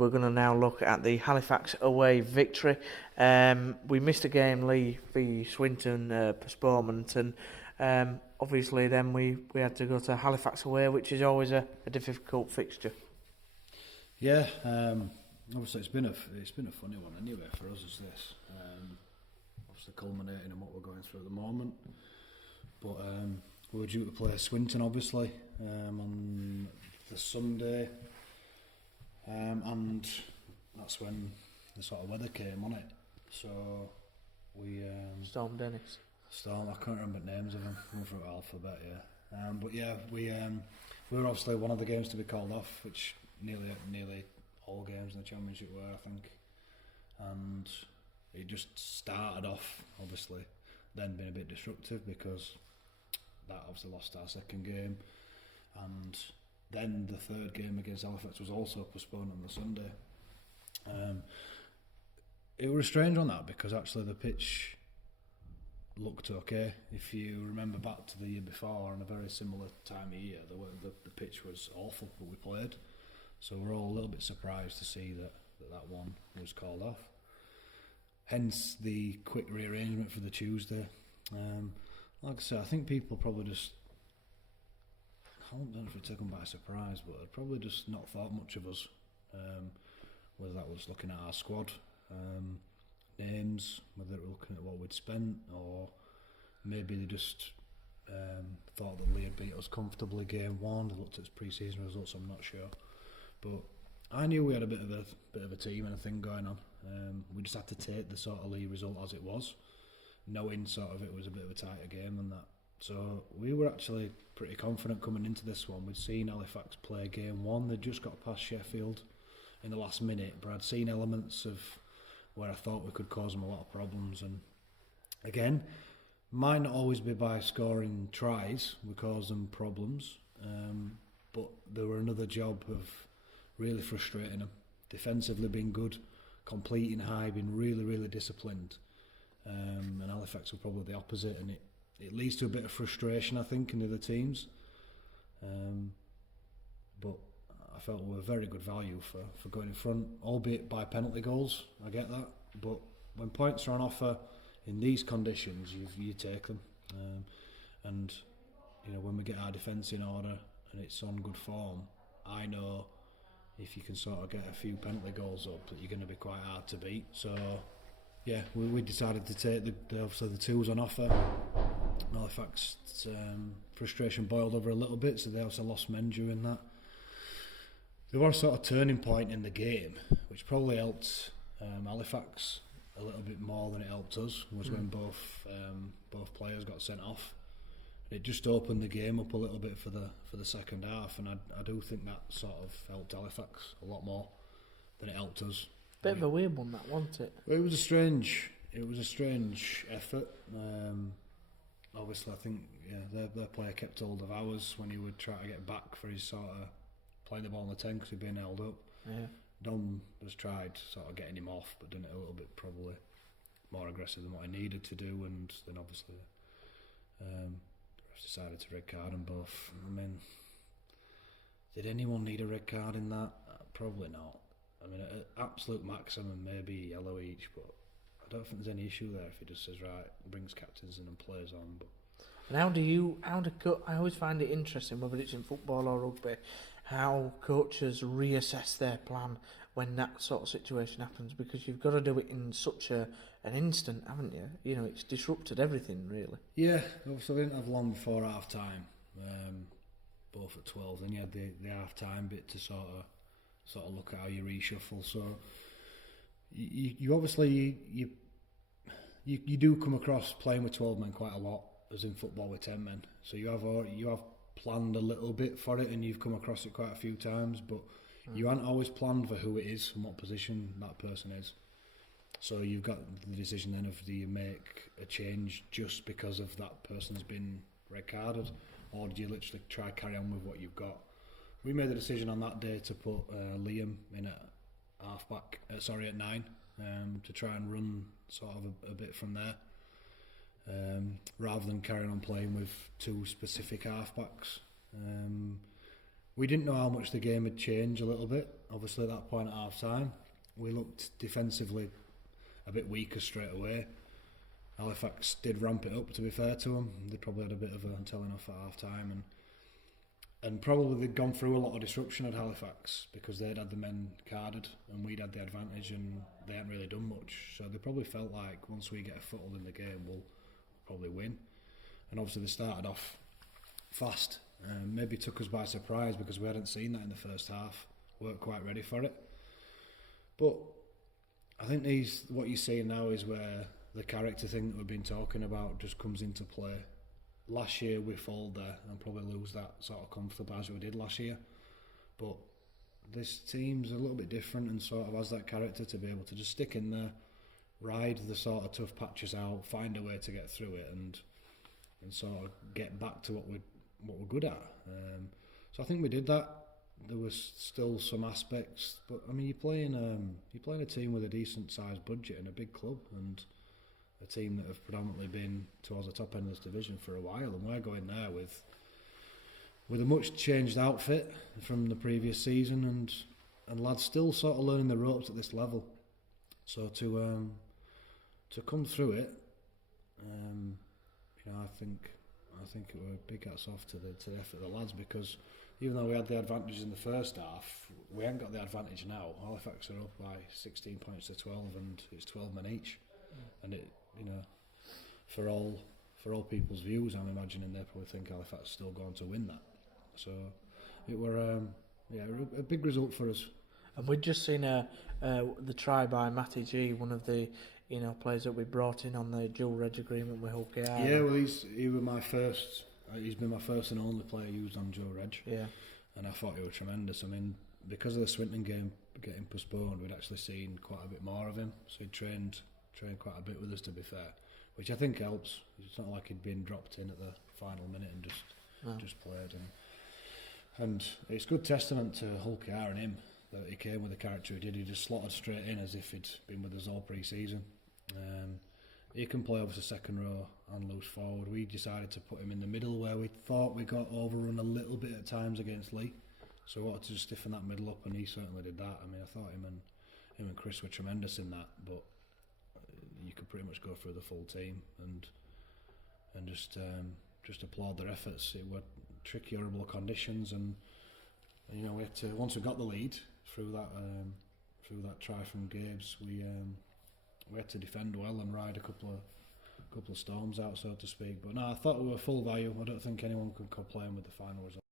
We're going to now look at the Halifax away victory. We missed a game, Lee, v Swinton postponement, and obviously then we had to go to Halifax away, which is always a difficult fixture. Yeah, obviously it's been a funny one anyway for us as this. Obviously culminating in what we're going through at the moment, but we were due to play Swinton obviously on the Sunday. And that's when the sort of weather came on it. So we Storm Dennis. I can't remember the names of them. Going through alphabet, yeah. But yeah, we were obviously one of the games to be called off, which nearly all games in the championship were, I think. And it just started off, obviously, then being a bit disruptive because that obviously lost our second game, and then the third game against Halifax was also postponed on the Sunday. It was strange on that because actually the pitch looked okay. If you remember back to the year before, on a very similar time of year, the pitch was awful, but we played. So we're all a little bit surprised to see that one was called off. Hence the quick rearrangement for the Tuesday. Like I said, I think people probably just, I don't know if it took them by surprise, but I'd probably just not thought much of us, whether that was looking at our squad, names, whether it were looking at what we'd spent, or maybe they just thought that Lee had beat us comfortably game one. They looked at his pre-season results, I'm not sure, but I knew we had a bit of a team and a thing going on. We just had to take the sort of Lee result as it was, knowing sort of it was a bit of a tighter game than that. So we were actually pretty confident coming into this one. We'd seen Halifax play game one. They'd just got past Sheffield in the last minute, but I'd seen elements of where I thought we could cause them a lot of problems. And again, might not always be by scoring tries we cause them problems, but they were another job of really frustrating them. Defensively being good, completing high, being really disciplined. And Halifax were probably the opposite, and it leads to a bit of frustration, I think, in the other teams. But I felt we were very good value for going in front, albeit by penalty goals. I get that, but when points are on offer in these conditions, you take them. And you know, when we get our defence in order and it's on good form, I know if you can sort of get a few penalty goals up, that you're going to be quite hard to beat. So yeah, we decided to take obviously the twos on offer. Halifax frustration boiled over a little bit, so they also lost men during that. There was a sort of turning point in the game, which probably helped Halifax a little bit more than it helped us, was when both players got sent off. It just opened the game up a little bit for the second half, and I do think that sort of helped Halifax a lot more than it helped us. Bit of a weird one, that, wasn't it? It was a strange effort. Obviously, I think their player kept hold of ours when he would try to get back for his sort of playing the ball in the 10 because he'd been held up. Yeah. Don has tried sort of getting him off, but done it a little bit probably more aggressive than what he needed to do, and then obviously decided to red card them both. I mean, did anyone need a red card in that? Probably not. I mean, at absolute maximum, maybe yellow each, but I don't think there's any issue there if he just says, right, brings captains in and plays on. But and I always find it interesting, whether it's in football or rugby, how coaches reassess their plan when that sort of situation happens, because you've got to do it in such an instant, haven't you? You know, it's disrupted everything, really. Yeah, so we didn't have long before half time, both at 12. Then you had the half time bit to sort of look at how you reshuffle. So you obviously you do come across playing with 12 men quite a lot, as in football with 10 men. So you have planned a little bit for it, and you've come across it quite a few times, but you haven't always planned for who it is and what position that person is. So you've got the decision then of, do you make a change just because of that person's been red carded, or do you literally try carry on with what you've got? We made the decision on that day to put Liam in at halfback, at 9, to try and run sort of a bit from there, rather than carrying on playing with two specific halfbacks. we didn't know how much the game had changed a little bit. Obviously, at that point at half time, we looked defensively a bit weaker straight away. Halifax did ramp it up, to be fair to them. They probably had a bit of a telling off at half time, and probably they'd gone through a lot of disruption at Halifax because they'd had the men carded and we'd had the advantage and they hadn't really done much. So they probably felt like once we get a foothold in the game, we'll probably win. And obviously they started off fast. Maybe took us by surprise because we hadn't seen that in the first half. Weren't quite ready for it. But I think what you're seeing now is where the character thing that we've been talking about just comes into play. Last year we fall there and probably lose that sort of confidence as we did last year. But this team's a little bit different and sort of has that character to be able to just stick in there, ride the sort of tough patches out, find a way to get through it and sort of get back to what we're good at. So I think we did that. There was still some aspects, but I mean you're playing a team with a decent sized budget and a big club and a team that have predominantly been towards the top end of this division for a while, and we're going there with a much changed outfit from the previous season, and lads still sort of learning the ropes at this level. So to come through it, I think it were big hats off to the effort of the lads, because even though we had the advantage in the first half, we haven't got the advantage now. Halifax are up by 16 points to 12, and it's 12 men each, and it. For all people's views, I'm imagining they probably think Halifax is still going to win that. So it were a big result for us. And we'd just seen the try by Matty G, one of the players that we brought in on the dual reg agreement with Hull KR. Yeah, well he was my first. He's been my first and only player used on dual reg. Yeah, and I thought he was tremendous. I mean, because of the Swinton game getting postponed, we'd actually seen quite a bit more of him. So he trained quite a bit with us, to be fair, which I think helps. It's not like he'd been dropped in at the final minute and just played. And it's good testament to Hull KR and him that he came with the character he did. He just slotted straight in as if he'd been with us all pre-season. He can play obviously second row and loose forward. We decided to put him in the middle where we thought we got overrun a little bit at times against Lee. So we wanted to just stiffen that middle up, and he certainly did that. I mean, I thought him and Chris were tremendous in that, but you could pretty much go through the full team and just applaud their efforts. It were tricky, horrible conditions, and we had to, once we got the lead through that try from Gabes, we had to defend well and ride a couple of storms out, so to speak. But no, I thought we were full value. I don't think anyone could complain with the final result.